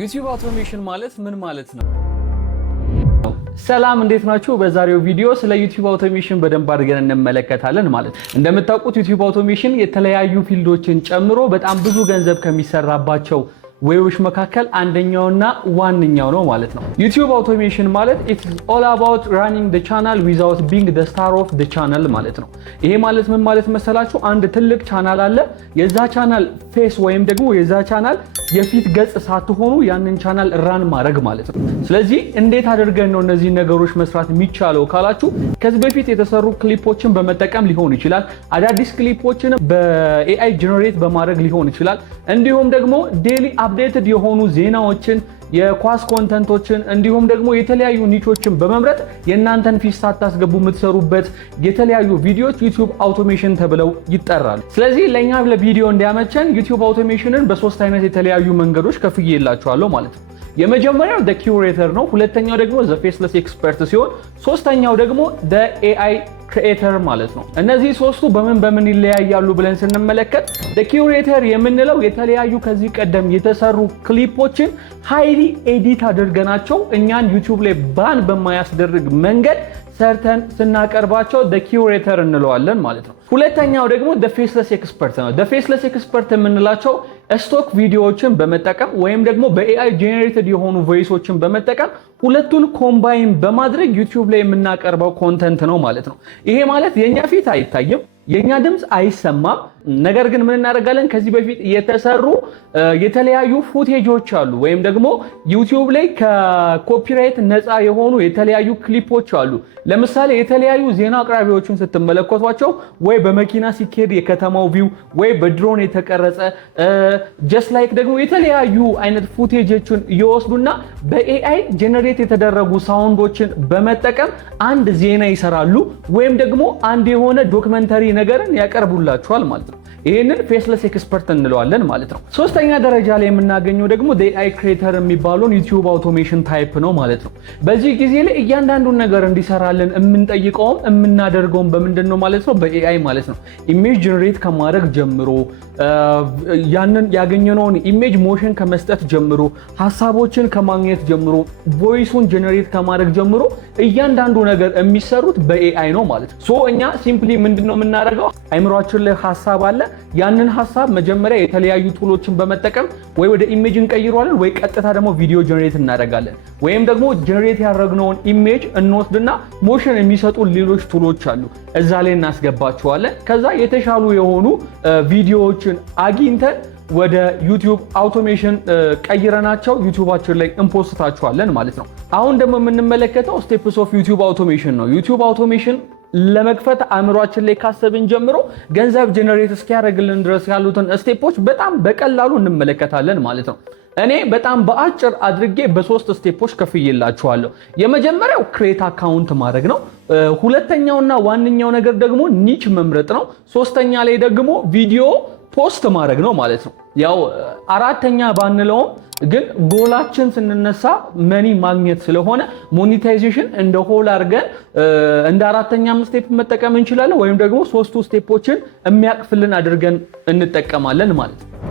ዩቲዩብ አውቶሜሽን ማለት ምን ማለት ነው? ሰላም እንዴት ናችሁ? በዛሬው ቪዲዮ ስለ ዩቲዩብ አውቶሜሽን በደንብ አድርገን እንመለከታለን ማለት ነው። እንደምታውቁት ዩቲዩብ አውቶሜሽን የተለያዩ ፊልዶችን ጨምሮ በጣም ብዙ ገንዘብ ከሚሰራባቸው ወይዎች መካከል አንደኛውና ዋንኛው ነው ማለት ነው። ዩቲዩብ አውቶሜሽን ማለት it's all about running the channel without being the star of the channel ማለት ነው። ይሄ ማለት ምን ማለት መሰላችሁ? አንድ ትልቅ ቻናል አለ። የዛ ቻናል ፌስ ወይም ደግሞ የዛ ቻናል የፊት ገጽ ሳትሆኑ ያንን ቻናል ራን ማድረግ ማለት ነው። ስለዚህ እንዴት አድርገን ነው እነዚህ ነገሮች መስራት የሚቻለው ካላችሁ ከዚህ በፊት የተሰሩ ክሊፖችን በመጠቀም ሊሆን ይችላል። አዳዲስ ክሊፖችን በኤአይ ጀነሬት በማድረግ ሊሆን ይችላል። እንዲሁም ደግሞ ዴሊ አፕዴትድ የሆኑ ዜናዎችን የኳስ ኮንተንቶችን እንዲሁም ደግሞ የተለያዩ ኒቾችን በመምረጥ የእናንተን ፊት ሳታስገቡ የምትሰሩበት የተለያዩ ቪዲዮዎች ዩቲዩብ አውቶሜሽን ተብለው ይጠራሉ። ስለዚህ ለኛ ለቪዲዮ እንዲያመቸን ዩቲዩብ አውቶሜሽንን በሶስት አይነት የተለያዩ መንገዶች ከፍዬላችኋለሁ ማለት ነው። የመጀመሪያው the curator ነው። ሁለተኛው ደግሞ the faceless expert ሲሆን ሶስተኛው ደግሞ the AI creator ማለት ነው። እነዚህ ሶስቱ በምን ይለያያሉ ብለን ስንመለከት the curator የምንለው የተለያዩ ከዚህ ቀደም የተሰሩ ክሊፖችን ሃይሊ ኤዲት አድርገናቸው እኛን ዩቲዩብ ላይ ባን በማያስደርግ መንገድ ሰርተን ስናቀርባቸው the curator እንለዋለን ማለት ነው። ሁለተኛው ደግሞ the faceless expert ነው። the faceless expert የምንላቸው ስቶክ ቪዲዮዎችን በመጠቀም ወይም ደግሞ በኤአይ ጄነሬትድ የሆኑ ቮይሶችን በመጠቀም ሁለቱን ኮምባይን በማድረግ ዩቲዩብ ላይ የምናቀርበው ኮንተንት ነው ማለት ነው። ይሄ ማለት የኛ ፊት አይታይም፣ የኛ ድምጽ አይሰማም። ነገር ግን ምን እናደርጋለን? ከዚህ በፊት የተሰሩ የተለያዩ ፉቴጆች አሉ ወይም ደግሞ ዩቲዩብ ላይ ከኮፒራይት ነፃ የሆኑ የተለያዩ ክሊፖች አሉ። ለምሳሌ የተለያዩ ዜና አቅራቢዎችን ስትመለከቷቸው ወይ በመኪና ሲኬድ የከተማው ቪው ወይ በድሮን የተቀረጸ ጀስት ላይክ ደግሞ የተለያዩ አይነት ፉቴጆችን ይወስዱና በኤአይ ጀነሬት የተደረጉ ሳውንዶችን በመጠቀም አንድ ዜና ይሰራሉ ወይም ደግሞ አንድ የሆነ ዶክመንተሪ ነገርን ያቀርቡላችኋል ማለት ነው። ይሄንን ፌስለስ ኤክስፐርት እንለዋለን ማለት ነው። ሶስተኛ ደረጃ ላይ የምናገኘው ደግሞ AI ክሬተር የሚባለውን ዩቲዩብ አውቶሜሽን ታይፕ ነው ማለት ነው። በዚህ ጊዜ ላይ እያንዳንዱን ነገር እንዲሰራልን የምንጠይቀውም የምናደርገውም በምንድን ነው ማለት ነው? በኤአይ ማለት ነው። ኢሜጅ ጀነሬት ከማድረግ ጀምሮ ያንን ያገኘነውን ኢሜጅ ሞሽን ከመስጠት ጀምሮ ሐሳቦችን ከማግኘት ጀምሮ ቮይሱን ጀነሬት ከማድረግ ጀምሮ እያንዳንዱ ነገር የሚሰሩት በኤአይ ነው ማለት ነው። ሶ እኛ ሲምፕሊ ምንድነው የምናደርገው? አይምሮአችን ላይ ሐሳብ አለ። ያንን ሐሳብ መጀመሪያ የተለያዩ ቱሎችን በመጠቀም ወይ ወደ ኢሜጅ እንቀይረዋለን ወይ ቀጥታ ደግሞ ቪዲዮ ጀነሬት እናደርጋለን። ወይም ደግሞ ጀነሬት ያደረግነውን ኢሜጅ እንወስድና ሞሽን የሚሰጡ ሌሎች ቱሎች አሉ፣ እዛ ላይ እናስገባቸዋለን። ከዛ የተሻሉ የሆኑ ቪዲዮዎችን አግኝተን ወደ ዩቲዩብ አውቶሜሽን ቀይረናቸው ዩቲዩባችን ላይ እንፖስታቸዋለን ማለት ነው። አሁን ደግሞ የምንመለከተው ስቴፕስ ኦፍ ዩቲዩብ አውቶሜሽን ነው። ዩቲዩብ አውቶሜሽን ለመክፈት አእምሯችን ላይ ካሰብን ጀምሮ ገንዘብ ጀነሬት እስኪያደርግልን ድረስ ያሉትን ስቴፖች በጣም በቀላሉ እንመለከታለን ማለት ነው። እኔ በጣም በአጭር አድርጌ በሶስት ስቴፖች ከፍዬላችኋለሁ። የመጀመሪያው ክሬት አካውንት ማድረግ ነው። ሁለተኛውና ዋነኛው ነገር ደግሞ ኒች መምረጥ ነው። ሶስተኛ ላይ ደግሞ ቪዲዮ ፖስት ማድረግ ነው ማለት ነው። ያው አራተኛ ባንለውም ግን ጎላችን ስንነሳ መኒ ማግኘት ስለሆነ ሞኔታይዜሽን እንደ ሆል አድርገን እንደ አራተኛም ስቴፕ መጠቀም እንችላለን ወይም ደግሞ ሶስቱ ስቴፖችን የሚያቅፍልን አድርገን እንጠቀማለን ማለት ነው።